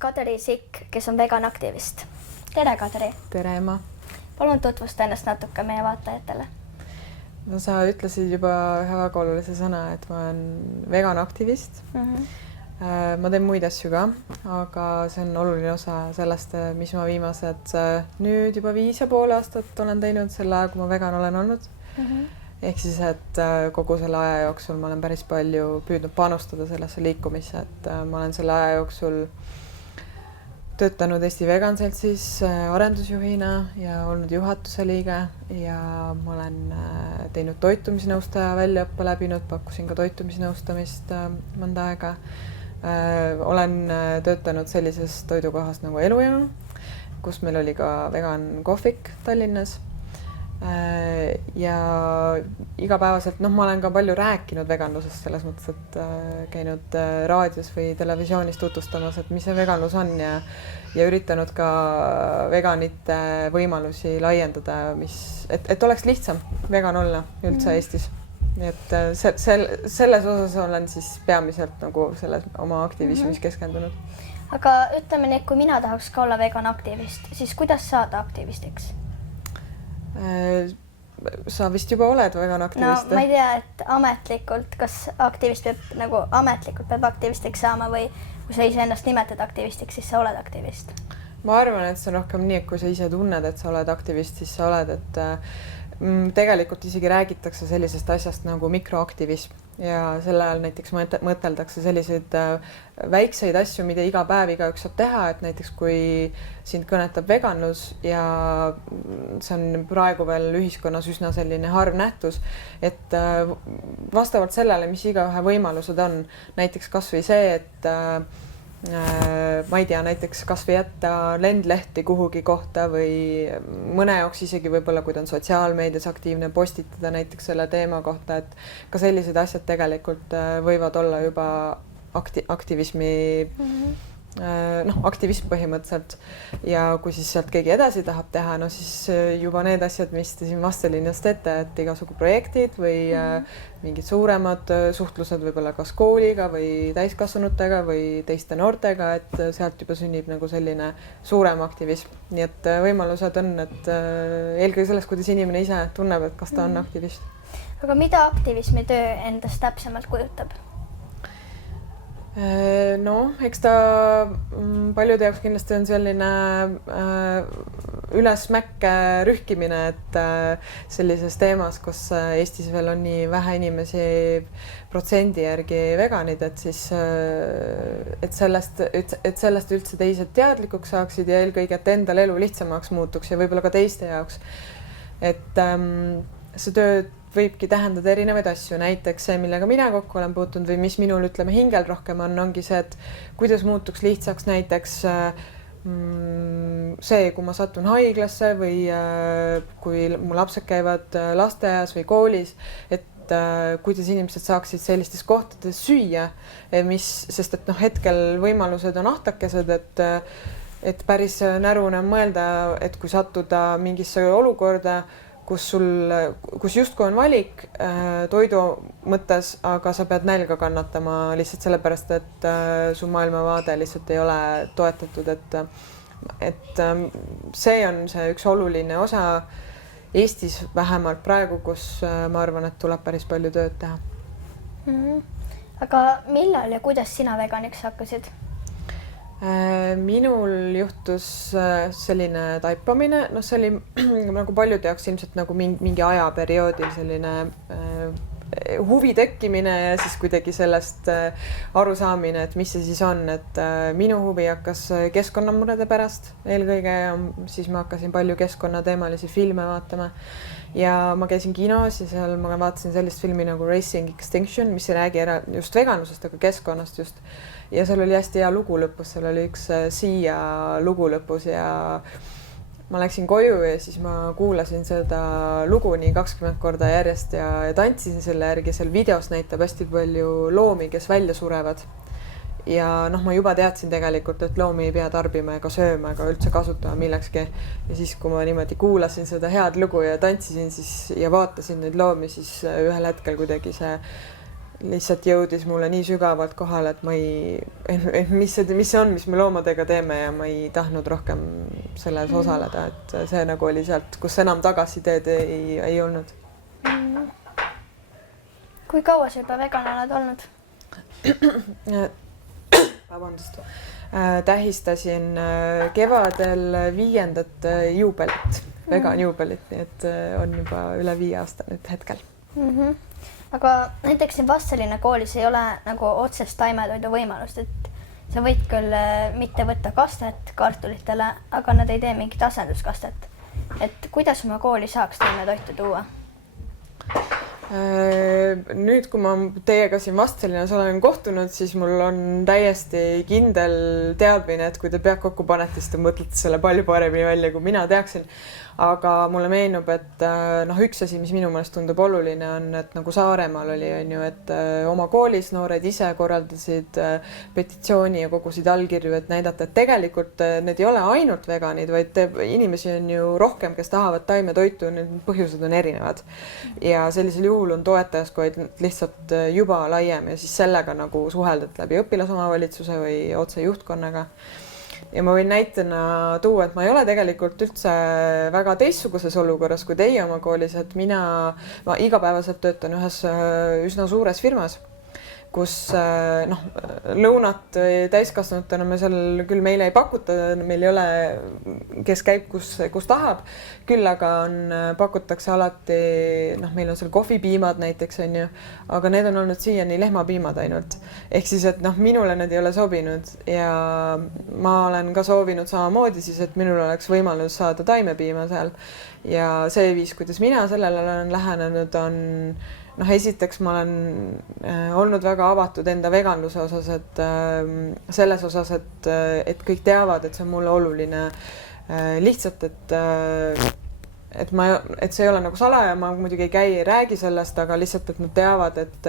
Kadri Sikk, kes on veganaktivist. Tere, Kadri! Tere, Emma! Palun tutvusta ennast natuke meie vaatajatele. No sa ütlesid juba ühe väga olulise sõna, et ma olen veganaktivist. Ma teen muid asju ka, aga see on oluline osa sellest, mis ma viimased nüüd juba 5,5 aastat olen teinud selle aja, kui ma vegan olen olnud. Ehk siis, et kogu selle aja jooksul ma olen päris palju püüdnud panustada sellesse liikumisse, et ma olen selle aja jooksul töötanud Eesti Vegan Seltsis arendusjuhina ja olnud juhatuse liige ja ma olen teinud toitumisnõustaja väljaõppe läbinud, pakkusin ka toitumisnõustamist mõnda aega. Olen töötanud sellises toidukohas nagu Elujõnu, kus meil oli ka vegan kohvik Tallinnas. Ja igapäevaselt, ma olen ka palju rääkinud veganlusest selles mõttes, et käinud raadios või televisioonis tutvustamas, et mis see veganlus on ja üritanud ka veganite võimalusi laiendada, et oleks lihtsam vegan olla üldse Eestis. Nii et selles osas olen siis peamiselt nagu selles oma aktivismis keskendunud. Aga ütleme nii, kui mina tahaks ka olla veganaktivist, siis kuidas saada aktivistiks? Sa vist juba oled veganaktivist? No ma ei tea, et ametlikult, kas aktivist peab nagu ametlikult peab aktivistiks saama või kui sa ise ennast nimetad aktivistiks, siis sa oled aktivist? Ma arvan, et see on rohkem nii, et kui sa ise tunned, et sa oled aktivist, siis sa oled, et tegelikult isegi räägitakse sellisest asjast nagu mikroaktivism ja selle ajal näiteks mõteldakse selliseid väikseid asju, mida iga päev igaüks saab teha, et näiteks kui sind kõnetab veganlus ja see on praegu veel ühiskonnas üsna selline harv nähtus, et vastavalt sellele, mis igaühe võimalused on, näiteks kas või see, et ma ei tea, näiteks kas või jätta lendlehti kuhugi kohta või mõne jaoks isegi võib-olla, kui ta on sotsiaalmeedias aktiivne, postitada näiteks selle teema kohta, et ka sellised asjad tegelikult võivad olla juba aktivismi aktivism põhimõtteliselt ja kui siis sealt keegi edasi tahab teha, no siis juba need asjad, mis te siin Vastelinnast teete, et igasugu projektid või mingid suuremad suhtlused võib-olla kas kooliga või täiskasvanutega või teiste noortega, et sealt juba sünnib nagu selline suurem aktivism. Nii et võimalused on, et eelkõige sellest, kuidas inimene ise tunneb, et kas ta on aktivist. Aga mida aktivismi töö endast täpsemalt kujutab? No, eks ta paljude jaoks kindlasti on selline ülesmäkke rühkimine, et sellises teemas, kus Eestis veel on nii vähe inimesi protsendi järgi veganid, et siis et sellest üldse teised teadlikuks saaksid ja eelkõige, et endal elu lihtsamaks muutuks ja võib-olla ka teiste jaoks. Et see töö võibki tähendada erinevaid asju, näiteks see, millega mina kokku olen puutunud või mis minul hingel rohkem ongi see, et kuidas muutuks lihtsaks näiteks see, kui ma satun haiglasse või kui mu lapsed käivad lasteaias või koolis, et kuidas inimesed saaksid sellistes kohtades süüa, sest et hetkel võimalused on ahtakesed, et päris närune on mõelda, et kui sattuda mingisse olukorda, kus justkui on valik toidu mõttes, aga sa pead nälga kannatama lihtsalt sellepärast, et su maailmavaade lihtsalt ei ole toetatud, et see on see üks oluline osa Eestis vähemalt praegu, kus ma arvan, et tuleb päris palju tööd teha. Aga millal ja kuidas sina veganiks hakkasid? Minul juhtus selline taipamine, see oli nagu paljude jaoks ilmselt nagu mingi ajaperioodil selline huvi tekkimine ja siis kuidagi sellest arusaamine, et mis see siis on, et minu huvi hakkas keskkonnamurede pärast eelkõige ja siis ma hakkasin palju keskkonnateemalisi filme vaatama ja ma käisin kinos ja seal ma vaatasin sellist filmi nagu Racing Extinction, mis ei räägi just veganlusest, aga keskkonnast just. Ja seal oli hästi hea lugu lõpus, seal oli üks Siia lugu lõpus ja ma läksin koju ja siis ma kuulasin seda lugu nii 20 korda järjest ja tantsisin selle järgi. Seal videos näitab hästi palju loomi, kes välja surevad. Ja ma juba teadsin tegelikult, et loomi ei pea tarbima ega sööma ega üldse kasutama millekski. Ja siis, kui ma niimoodi kuulasin seda head lugu ja tantsisin siis, ja vaatasin neid loomi, siis ühel hetkel kuidagi see lihtsalt jõudis mulle nii sügavalt kohale, et ma ei, mis see on, mis me loomadega teeme ja ma ei tahtnud rohkem selles osaleda, et see nagu oli sealt, kus enam tagasiteed ei olnud. Kui kaua sa juba vegan oled olnud? Vabandust. Tähistasin kevadel 5. juubelit, vegan juubelit, nii et on juba üle 5 aasta nüüd hetkel. Aga näiteks siin Vastseliina koolis ei ole nagu otsest taimetoidu võimalust, et sa võid küll mitte võtta kastet kartulitele, aga nad ei tee mingit asenduskastet. Et kuidas oma kooli saaks taimetoitu tuua? Nüüd, kui ma teiega siin Vastselinnas olen kohtunud, siis mul on täiesti kindel teadmine, et kui te pead kokku panete, siis te mõtlete selle palju paremini välja, kui mina teaksin. Aga mulle meenub, et üks asi, mis minu meelest tundub oluline on, et nagu Saaremaal oli, on ju, et oma koolis noored ise korraldasid petitsiooni ja kogusid allkirju, et näidata, et tegelikult need ei ole ainult veganid, vaid inimesi on ju rohkem, kes tahavad taimetoitu, need põhjused on erinevad. Ja sellisel juhul on toetajaskoid lihtsalt juba laiem ja siis sellega nagu suheldad läbi õpilasomavalitsuse või otse juhtkonnaga. Ja ma võin näitena tuua, et ma ei ole tegelikult üldse väga teistsuguses olukorras kui teie oma koolis, et ma igapäevaselt töötan ühes üsna suures firmas, kus lõunat täiskasvanutena me seal küll meile ei pakuta, meil ei ole, kes käib, kus tahab, küll aga pakutakse alati, meil on seal kohvipiimad näiteks, on ju, aga need on olnud siiani lehmapiimad ainult. Ehk siis, et minule need ei ole sobinud ja ma olen ka soovinud samamoodi siis, et minul oleks võimalus saada taimepiima seal. Ja see viis, kuidas mina sellele olen lähenenud, on esiteks ma olen olnud väga avatud enda veganluse osas, et selles osas, et kõik teavad, et see on mulle oluline. Lihtsalt, et see ei ole nagu salaja, ma muidugi ei käi, ei räägi sellest, aga lihtsalt, et nad teavad, et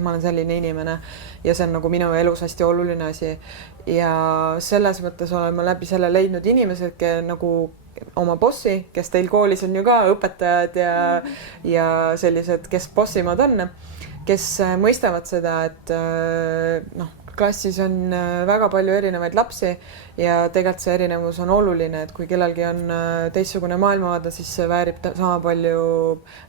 ma olen selline inimene ja see on nagu minu elus hästi oluline asi. Ja selles mõttes olen ma läbi selle leidnud inimesed, nagu oma bossi, kes teil koolis on ju ka õpetajad ja sellised, kes bossimad on, kes mõistavad seda, et klassis on väga palju erinevaid lapsi ja tegelikult see erinevus on oluline, et kui kellelgi on teistsugune maailmavaade, siis see väärib sama palju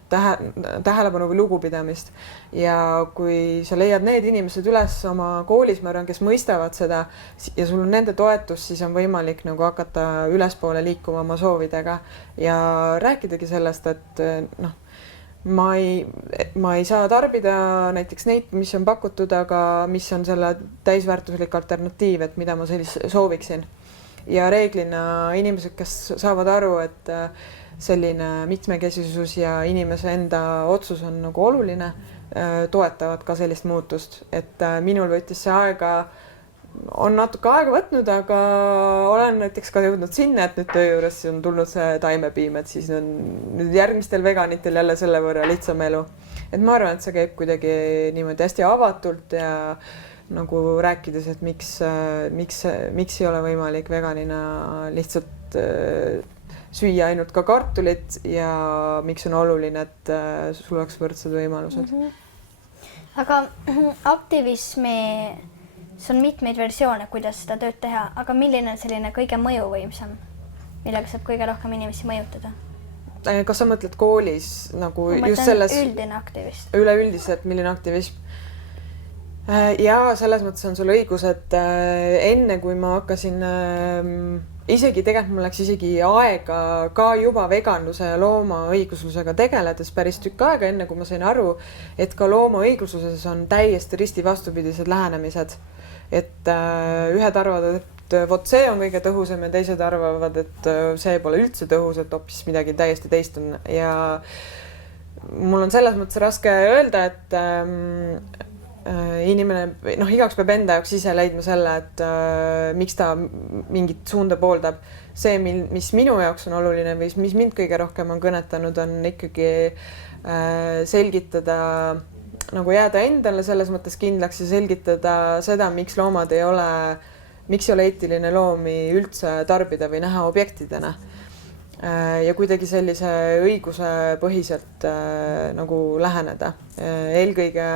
tähelepanu või lugupidamist. Ja kui sa leiad need inimesed üles oma koolis, ma arvan, kes mõistavad seda ja sul on nende toetus, siis on võimalik nagu hakata ülespoole liikuma oma soovidega ja rääkidagi sellest, et ma ei saa tarbida näiteks neid, mis on pakutud, aga mis on selle täisväärtuslik alternatiiv, et mida ma sooviksin. Ja reeglina inimesed, kes saavad aru, et selline mitmekesisus ja inimese enda otsus on nagu oluline, toetavad ka sellist muutust. Et minul võttis see aega, on natuke aega võtnud, aga olen näiteks ka jõudnud sinna, et nüüd töö juures on tulnud see taimepiim, et siis on nüüd järgmistel veganitel jälle selle võrra lihtsam elu. Et ma arvan, et see käib kuidagi niimoodi hästi avatult ja nagu rääkides, et miks ei ole võimalik veganina lihtsalt süüa ainult ka kartulit ja miks on oluline, et sul oleks võrdsed võimalused. Aga aktivismi see on mitmeid versioone, kuidas seda tööd teha, aga milline on selline kõige mõjuvõimsam, millega saab kõige rohkem inimesi mõjutada? Kas sa mõtled koolis nagu ma just selles üldine aktivist? Üleüldiselt, milline aktivism? Ja selles mõttes on sul õigus, et enne kui ma hakkasin isegi tegelikult mul läks isegi aega ka juba veganluse ja loomaõiguslusega tegeledes päris tükk aega, enne kui ma sain aru, et ka loomaõigusluses on täiesti risti vastupidised lähenemised. Et ühed arvavad, et vot see on kõige tõhusam ja teised arvavad, et see pole üldse tõhus, et hoopis midagi täiesti teist on. Ja mul on selles mõttes raske öelda, et inimene, igaks peab enda jaoks ise leidma selle, et miks ta mingit suunda pooldab. See, mis minu jaoks on oluline või mis mind kõige rohkem on kõnetanud, on ikkagi selgitada, nagu jääda endale selles mõttes kindlaks ja selgitada seda, miks loomad ei ole eetiline loomi üldse tarbida või näha objektidena. ja kuidagi sellise õiguse põhiselt nagu läheneda. Eelkõige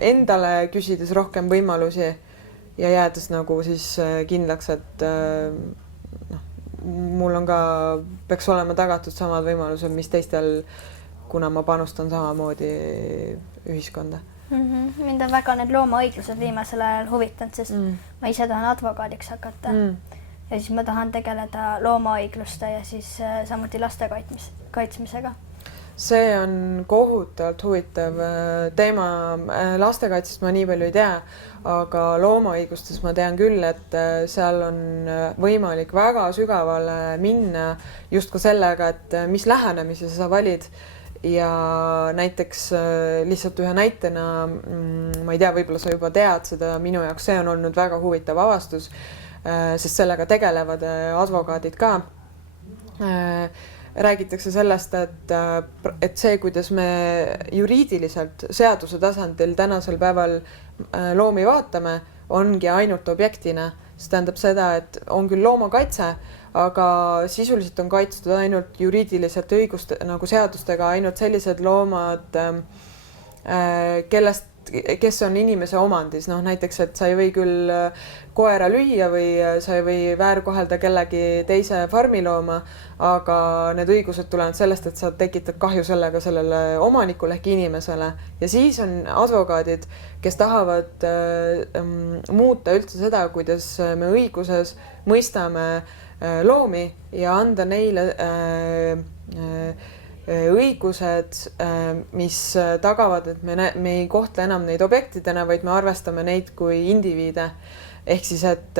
endale küsides rohkem võimalusi ja jäädes nagu siis kindlaks, et mul on ka, peaks olema tagatud samad võimalused, mis teistel, kuna ma panustan samamoodi ühiskonda. Mind on väga need loomaõiglused viimasel ajal huvitanud, sest ma ise tahan advokaadiks hakata ja siis ma tahan tegeleda loomaõigluste ja siis samuti laste kaitsmisega. See on kohutavalt huvitav teema. Lastekaitsest ma nii palju ei tea, aga loomaõigustes ma tean küll, et seal on võimalik väga sügavale minna just ka sellega, et mis lähenemise sa valid. Ja näiteks lihtsalt ühe näitena, ma ei tea, võib-olla sa juba tead seda, minu jaoks see on olnud väga huvitav avastus, sest sellega tegelevad advokaadid ka. Räägitakse sellest, et see, kuidas me juriidiliselt seaduse tasandil tänasel päeval loomi vaatame, ongi ainult objektina. See tähendab seda, et on küll loomakaitse, aga sisuliselt on kaitstud ainult juriidiliselt õiguste nagu seadustega ainult sellised loomad, kes on inimese omandis. Näiteks, et sa ei või küll koera lüüa või sa ei või väärkohelda kellegi teise farmilooma, aga need õigused tulevad sellest, et sa tekitad kahju sellega sellele omanikule ehk inimesele. Ja siis on advokaadid, kes tahavad muuta üldse seda, kuidas me õiguses mõistame loomi ja anda neile õigused, mis tagavad, et me ei kohtle enam neid objektidena, vaid me arvestame neid kui indiviide. Ehk siis, et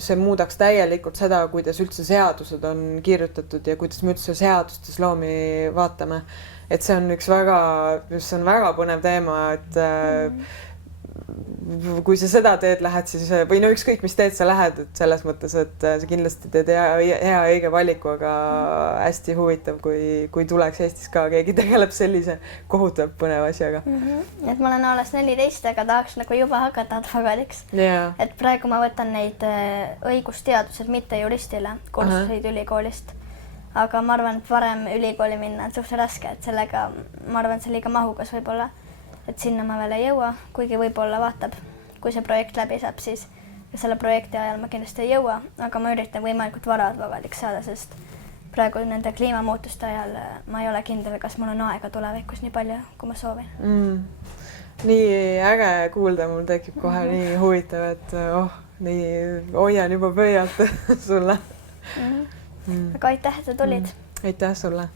see muudaks täielikult seda, kuidas üldse seadused on kirjutatud ja kuidas me üldse seadustes loomi vaatame. Et see on see on väga põnev teema, et kui sa seda teed lähed, siis või ükskõik, mis teed sa lähed, et selles mõttes, et sa kindlasti teed hea õige valiku, aga hästi huvitav, kui tuleks Eestis ka keegi tegeleb sellise kohutav põneva asjaga. Et ma olen alles 14, aga tahaks nagu juba hakata advokaadiks. Et praegu ma võtan neid õigusteadused mitte juristile kursuseid ülikoolist. Aga ma arvan, et varem ülikooli minna on suht raske, et sellega, ma arvan, see liiga mahukas võib-olla. Et sinna ma veel ei jõua, kuigi võib-olla vaatab, kui see projekt läbi saab, siis selle projekti ajal ma kindlasti ei jõua, aga ma üritan võimalikult vara advokaadiks saada, sest praegu nende kliimamuutuste ajal ma ei ole kindel, kas mul on aega tulevikus nii palju, kui ma soovin. Nii äge kuulda, mul tekib kohe nii huvitav, et nii hoian juba pöialt sulle. Aga aitäh, et sa tulid. Aitäh sulle.